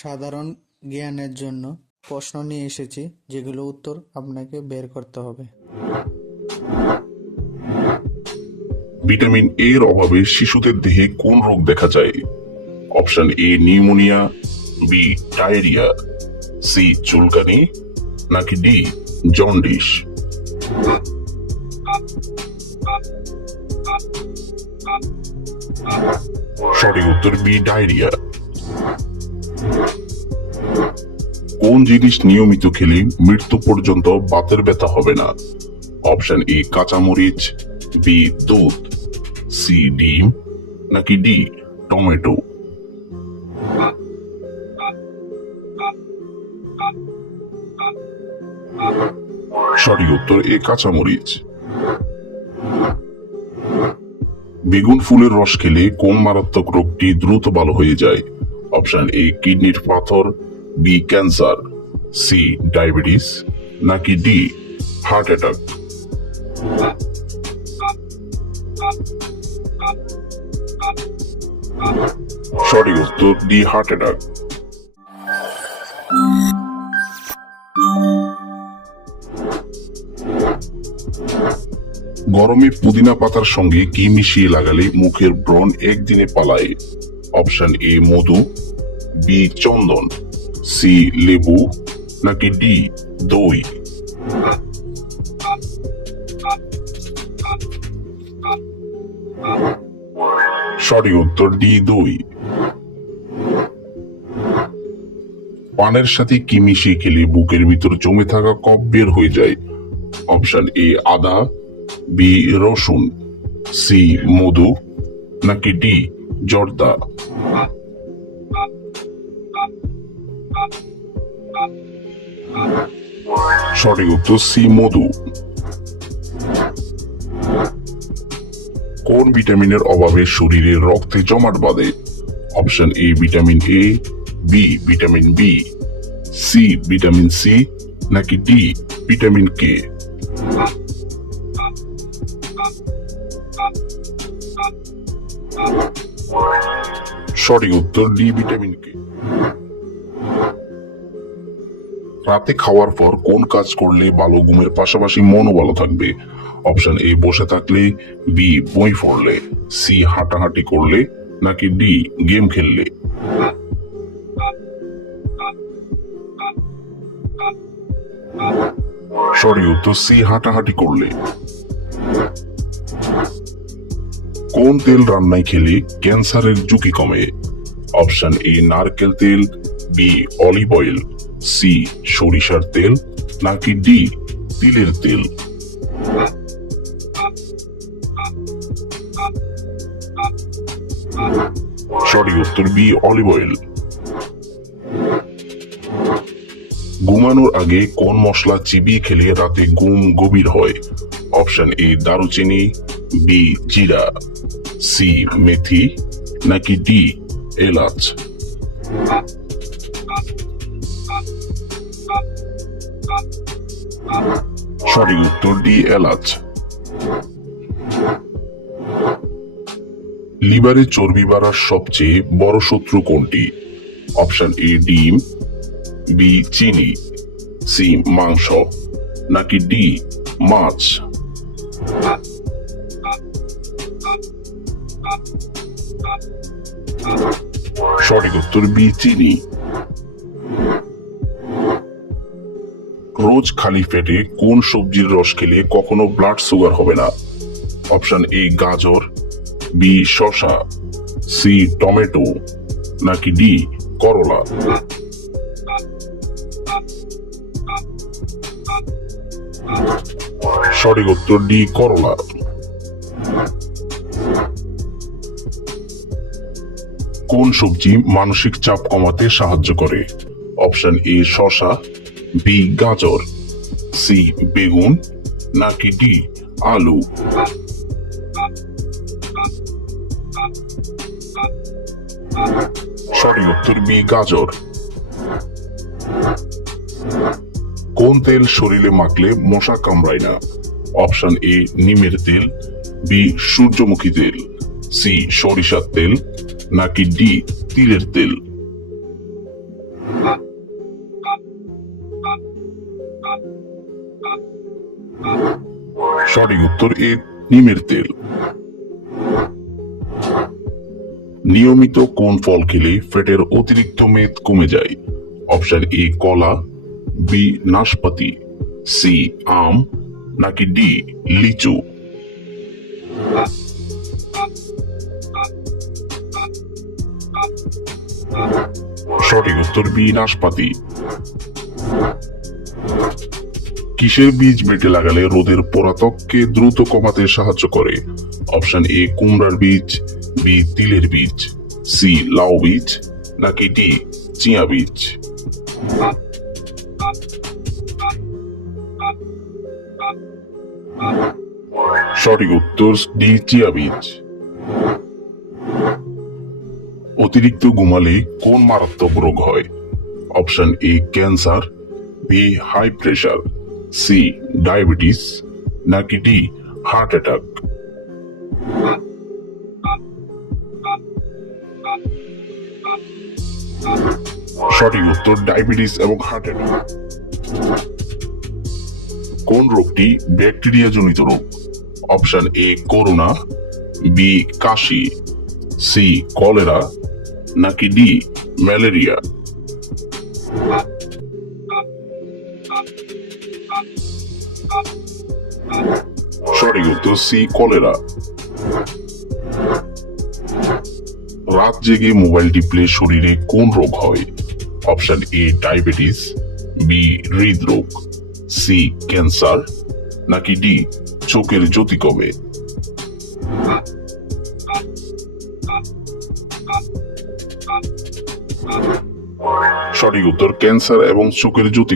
সাধারণ জ্ঞানের জন্য প্রশ্ন নিয়ে এসেছি, যেগুলো উত্তর আপনাকে বের করতে হবে। ভিটামিন এ এর অভাবে শিশুদের দেহে কোন রোগ দেখা যায়? Option A pneumonia, B diarrhoea, C চুলকানি, নাকি ডি জন্ডিস। সঠিক উত্তর বি ডায়রিয়া। কোন জিনিস নিয়মিত খেলে মৃত্যু পর্যন্ত বাতের ব্যথা হবে না? অপশন এ কাঁচামরিচ, বি দুধ, সি ডিম, নাকি ডি টমেটো। সঠিক উত্তর এ কাঁচামরিচ। বেগুন ফুলের রস খেলে কোন মারাত্মক রোগটি দ্রুত ভালো হয়ে যায়? অপশন এ কিডনির পাথর, বি ক্যান্সার, সি ডায়াবেটিস, নাকি ডি হার্ট অ্যাটাক। সঠিক উত্তর ডি হার্ট অ্যাটাক। গরমে পুদিনা পাতার সঙ্গে কি মিশিয়ে লাগালে মুখের ব্রণ একদিনে পালায়? অপশন এ মধু, বি চন্দন, সি লেবু, নাকি ডি দই। সঠিক উত্তর ডি দই। পানের সাথে কি মিশিয়ে খেলে বুকের ভিতর জমে থাকা কফ বের হয়ে যায়? অপশন এ আদা, বি রসুন, সি মধু, নাকি ডি জর্দা। সঠিক উত্তর সি মধু। কোন ভিটামিনের অভাবে শরীরে রক্তে জমাট বাঁধে? Option A vitamin A, B vitamin B, C vitamin C, নাকি ডি ভিটামিন কে। সঠিক উত্তর ডি ভিটামিন কে। রাতে খাওয়ার পর কোন কাজ করলে ভালো ঘুমের পাশাপাশি মনও ভালো থাকবে? অপশন এ বসে থাকলে, বি বই পড়লে, সি হাঁটাহাঁটি করলে, নাকি ডি গেম খেললে। সঠিক উত্তর সি হাঁটাহাঁটি করলে। কোন তেল রান্নায় খেলে ক্যান্সারের ঝুঁকি কমে? অপশন এ নারকেল তেল, বি অলিভ অয়েল, সি সরিষার তেল, নাকি ডি তিলের তেল। সঠিক উত্তর বি অলিভ অয়েল। ঘুমানোর আগে কোন মশলা চিবিয়ে খেলে রাতে ঘুম গভীর হয়? অপশন এ দারুচিনি, বি জিরা, সি মেথি, নাকি ডি এলাচ। সঠিক উত্তর ডি এলাচ। লিভারে চর্বি বাড়ার সবচেয়ে বড় শত্রু কোনটি? অপশন এ ডিম, বি চিনি, সি মাংস, নাকি ডি মাছ। সঠিক উত্তর বি চিনি। রোজ খালি পেটে কোন সবজির রস খেলে কখনো ব্লাড সুগার হবে না? অপশন এ গাজর, বি শসা, সি টমেটো, নাকি ডি করলা। সঠিক উত্তর ডি করলা। কোন সবজি মানসিক চাপ কমাতে সাহায্য করে? অপশন এ শসা, বি গাজর, সি বেগুন, নাকি ডি আলু। সঠিক উত্তর বি গাজর। কোন তেল শরীরে মাখলে মশা কামড়ায় না? অপশন এ নিমের তেল, বি সূর্যমুখী তেল, সি সরিষার তেল, নাকি ডি তিলের তেল। সঠিক উত্তর এ নিমের তেল। নিয়মিত কোন ফল খেলে ফ্যাটের অতিরিক্ত মেদ কমে যায়? অপশন এ কলা, বি নাশপাতি, সি আম, নাকি ডি লিচু? সঠিক উত্তর বি নাশপাতি। কিসের বীজ বেটে লাগালে রোদের পরাতককে দ্রুত কমাতে সাহায্য করে? অপশন এ কুমড়ার বীজ, বি তিলের বীজ, সি লাউ বীজ, নাকি ডি চিয়া বীজ? সঠিক উত্তর ডি চিয়া বীজ। অতিরিক্ত ঘুমালে কোন মারাত্মক রোগ হয়? Option A cancer, B high pressure, C diabetes, নাকি ডি হার্ট অ্যাটাক? সঠিক উত্তর ডায়াবেটিস এবং হার্ট অ্যাটাক। কোন রোগটি ব্যাকটেরিয়া জনিত রোগ? অপশন এ করোনা, বি কাশি, সি কলেরা, নাকি ডি ম্যালেরিয়া? সঠিক উত্তর সি কলেরা। রাত জেগে মোবাইল টিপলে শরীরে কোন রোগ হয়? অপশন এ ডায়াবেটিস, বি হৃদরোগ, সি ক্যান্সার, নাকি ডি চোখের জ্যোতি কমে? সঠিক উত্তর ক্যান্সার এবং চোখের জ্যোতি।